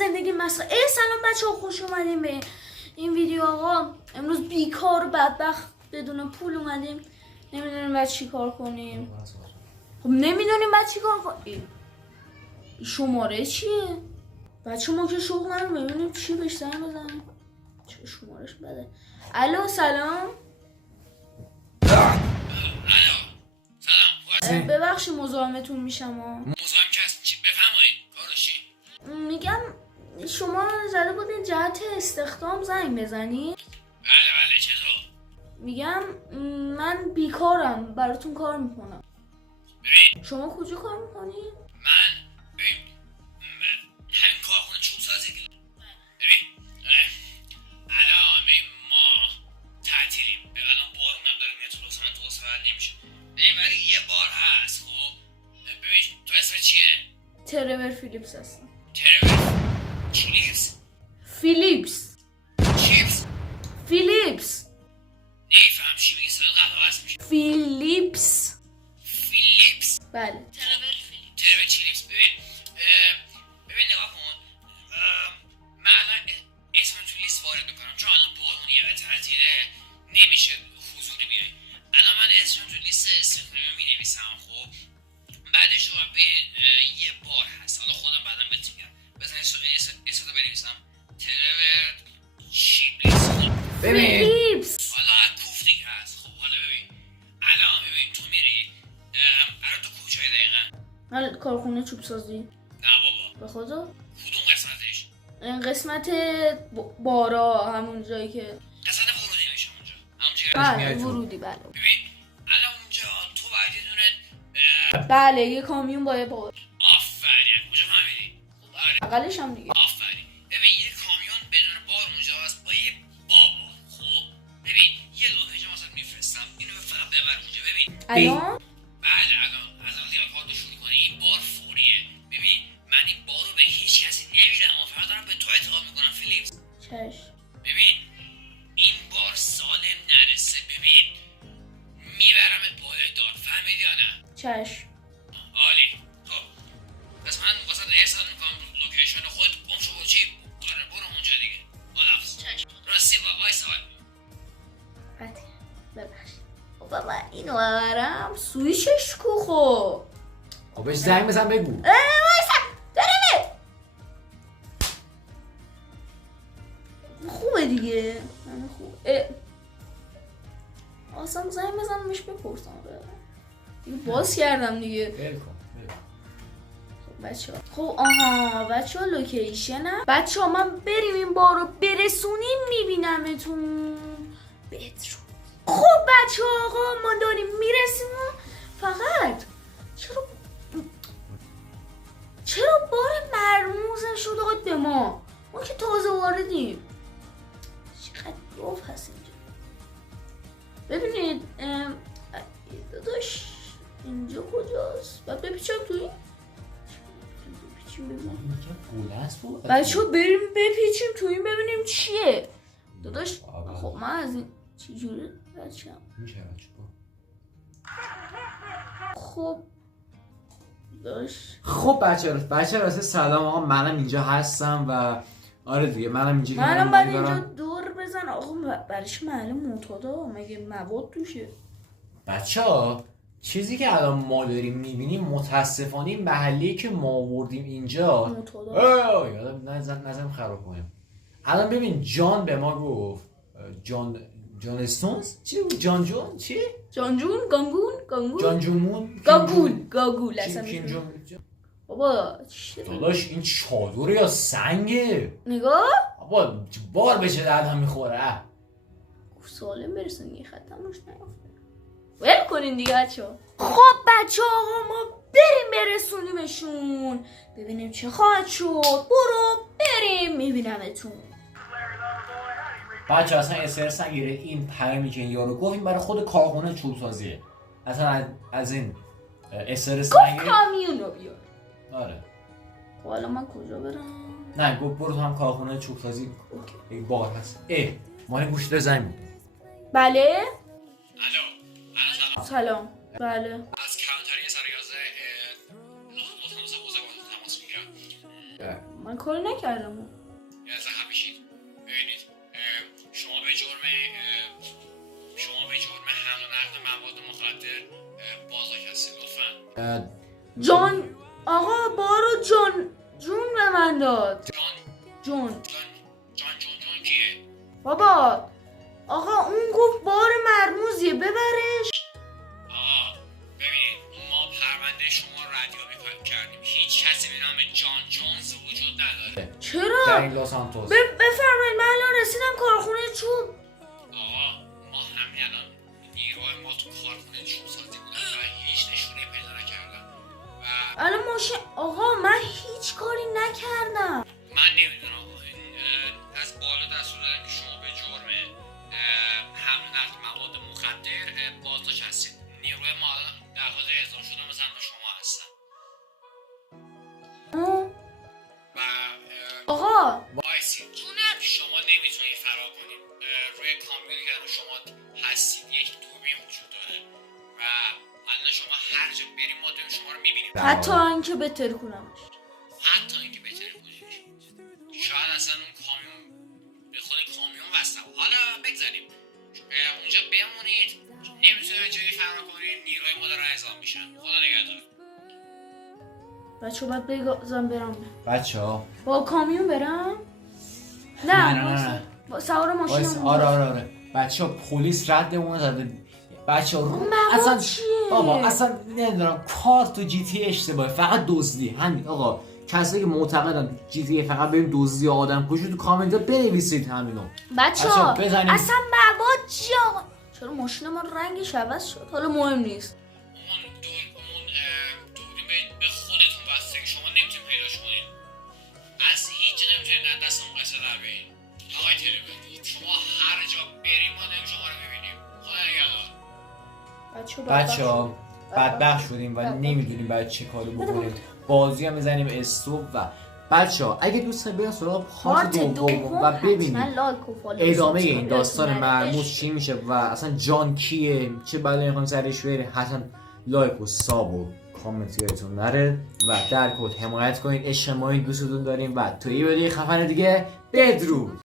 زندگی مسخره. سلام بچه‌ها، خوش اومدیم به این ویدیو. آقا امروز بیکار و بدبخت بدون پول اومدیم، نمیدونیم باید چی کار کنیم. خب نمیدونیم باید چی کار کنیم. شماره چیه؟ بچه ما که شغل نداریم، ببینیم چی بهش زنگ بزنیم. چه شمارش بده؟ الو سلام. سلام. ببخشید مزاحمتون میشم. مزاحم کس چی بفرمایید کارشی؟ میگم شما زده بودین جهت استخدام زنگ بزنی؟ بله چطور؟ میگم من بیکارم، براتون کار میکنم. ببین شما کجا کار میکنی؟ من همین کارخونه چوب سازی که ببین الان ما تعطیلیم، الان بارون هم داره میاد، تو سفر نمیشه. ببین ولی یه بار هست. خب ببین تو اسم چیه؟ ترور فیلیپس هستم. ترور چیلیپس فیلیپس. چیپس فیلیپس. نمیفهم چی میگی، صدا قلقلش میشه. فیلیپس. فیلیپس. بله. ترور چیلیپس. ببین نگاه کن، من الان اسم تو لیست وارد بکنم چون الان بارونیه و تعطیله، نمیشه حضوری بیای. الان من اسم تو لیست استخدامی می نویسم. خب بعدش رو به یه بار هست، حالا خودم بعدم بهت میگم. بزن اسم رو بنویسم، ترور چیلیپس. فیلیپس. حالا کوف دیگه هست. خب حالا ببین الان تو میری الان تو کجای دقیقا؟ من کارخونه چوب سازی. نه بابا، به خدا؟ کدوم قسمتش؟ این قسمت بارا، همون جایی که قسمت ورودی میشه اونجا، همون جایی بله ورودی. بله ببین الان اونجا تو باید یه دونه بله یه کامیون با یه بار آفرین، کجا فهمیدی؟ خب آره بغلش هم دیگه. آفرین. ببین یه کامیون بدون بار اونجا هست با یه بابا. خب ببین یه لوکیشن واسات میفرستم، اینو فقط ببر اونجا. ببین الان بله الان از دیگه کار رو شروع کنی. این بار فوریه. ببین من این بار رو به هیچ کسی نمیدم، فقط دارم به تو اعتماد میکنم فیلیپس. چشم. ببین این بار سالم نرسه، ببین میبرمت بالای دار، فهمیدی یا نه؟ چشم. عالی. خب پس من واسه ارسال میکنم لوکیشن خود گم شو. چی؟ آره برو اونجا دیگه. خداحافظ. چشم. راستی وای سوال قطعی. ببخشید. خب بابا اینو برم سویشش کو. خب خب بهش زنگ بزن بگو. وایسا داره خوبه دیگه. همه خوبه. اصلا زنگ بزنم بهش بپرسم. دیگه باز کردم دیگه. ول کن. بچه ها خب آها بچه ها لوکیشنم. بچه ها من بریم این بار رو برسونیم میبینمتون. بدرود. خب بچه ها آقا ما داریم میرسیم. فقط چرا بار مرموزم شد آقا به ما که تازه واردیم. چقدر یوف هست اینجا. ببینید داداش اینجا کجاست؟ باید بپیچم توی بچه ها بریم بپیچیم تو این ببینیم چیه داداش. خب من از این چی جوره بچه هم خب داداش. خب بچه راسته سلام آقا، منم اینجا هستم و آره دیگه منم اینجا که منم باید اینجا دور بزن آقا. برش معلوم معتادا مگه مواد توشه. بچه ها چیزی که الان ما داریم میبینیم متاسفانه این محله‌ای که ما آوردیم اینجا معتادا یادم نزن خراب کنیم. الان ببین جان به ما گفت جان استونز چی بود؟ جون چی؟ جانجون گانگون جان جونمون گاگول اصلا کیم جون. بابا داداش این چادر یا سنگه؟ نگاه بابا بار بشه دردم میخوره. سالم برسن یه خط هم روش نیافته. ول کنین دیگه بچه ها. خب بچه ها ما بریم برسونیمشون ببینیم چه خواهد شد. برو بریم میبینمتون. بچه اصلا استرس نگیرید. این پیامی که این یارو گفت این برای خود کارخونه چوب سازیه. اصلا از این استرس نگیرید. گفت کامیون رو بیار. آره. خب حالا من کجا برم؟ نه گفت برو تو هم کارخونه چوب سازی. این بار هست. مال گوشت زنگ بود. بله الو سلام. بله از کانتری سر 11 لطفا حوزه تماس میگیرم. من کاری نکردم. یه لحظه خفه شید. ببینید شما به جرم حمل و نقل مواد مخدر بازداشت هستید لطفا. جان آقا بارو جون به من داد. جون کیه؟ بابا آقا اون گفت بار مرموزیه ببرش. آقا ببینید ما پرونده شما ردیابی کردیم، هیچ کسی به نام جان جونز وجود نداره. چرا؟ در این لس سانتوس بفرمایید من الان رسیدم کارخونه چوب. آقا ما همین الان نیروهای ما تو کارخونه چوب سازی بودن و هیچ نشونه پیدا نکردن و الان ماشین آقا من هیچ کاری نکردم. من نمیدونم از بالا دستور دادن که شما به جرم حمل و نقل مواد مخدر بازداشت هستید. نیروی ما الان در حال اعزام شدن به سمت شما هستن و آقا وایسید. شما نمیتونید فرار کنید. روی کامیونی که شما هستید یک دوربین وجود داره و الان شما هر جا بریم ما داریم شما رو میبینیم، حتی اینکه بهتر کنمش. حتی اینکه بهتر کنیدش. شاید اصلا اون کامیون به خود کامیون وصله. حالا بگذاریم اونجا بمونید، نمیتونه به جایی فرار کنید، نیروی ما دارن اعزام میشن. خدا نگهدار. بچه باید بگذارم برم بچه‌ها با کامیون برم؟ نه. با سوار ماشینم. آره بچه‌ها پلیس ردمون زده. بچه‌ها مواد اصلا چیه؟ بابا اصلا نمیدونم کار تو جی تی اشتباهه، فقط دزدی. همین آقا کسایی که معتقدن جی تی فقط بریم دزدی آدم کشی تو کامنت بنویسید همینو. بچه‌ها بزنیم. اصلا مواد چیه آقا؟ چرا ماشین ما رنگش عوض شد؟ حالا مهم نیست. اون دوربین به خودتون بسته که شما نمیتونید پیداش کنید. از هیچ جا نمیتونید در دست اون قصه در بیایید. آقای تلویزیون شما هر جا بریم ما داریم شما رو میبینیم. خدا نگهدار. بچه‌ها بدبخت شدیم و نمیدونیم باید چه کاری بکنیم. بازی هم میزنیم استوب و بچه‌ها اگه دوست دارید برید سراغ پارت دوم و ببینید ادامه این داستان مرموز چی میشه و اصلا جان کیه، چه بلایی میخوایم سرش بره. حتما لایک و ساب و کامنت یادتون نره و در کل حمایت کنید. عشق ما دوستتون داریم و تا یه ویدیو خفن دیگه بدرود.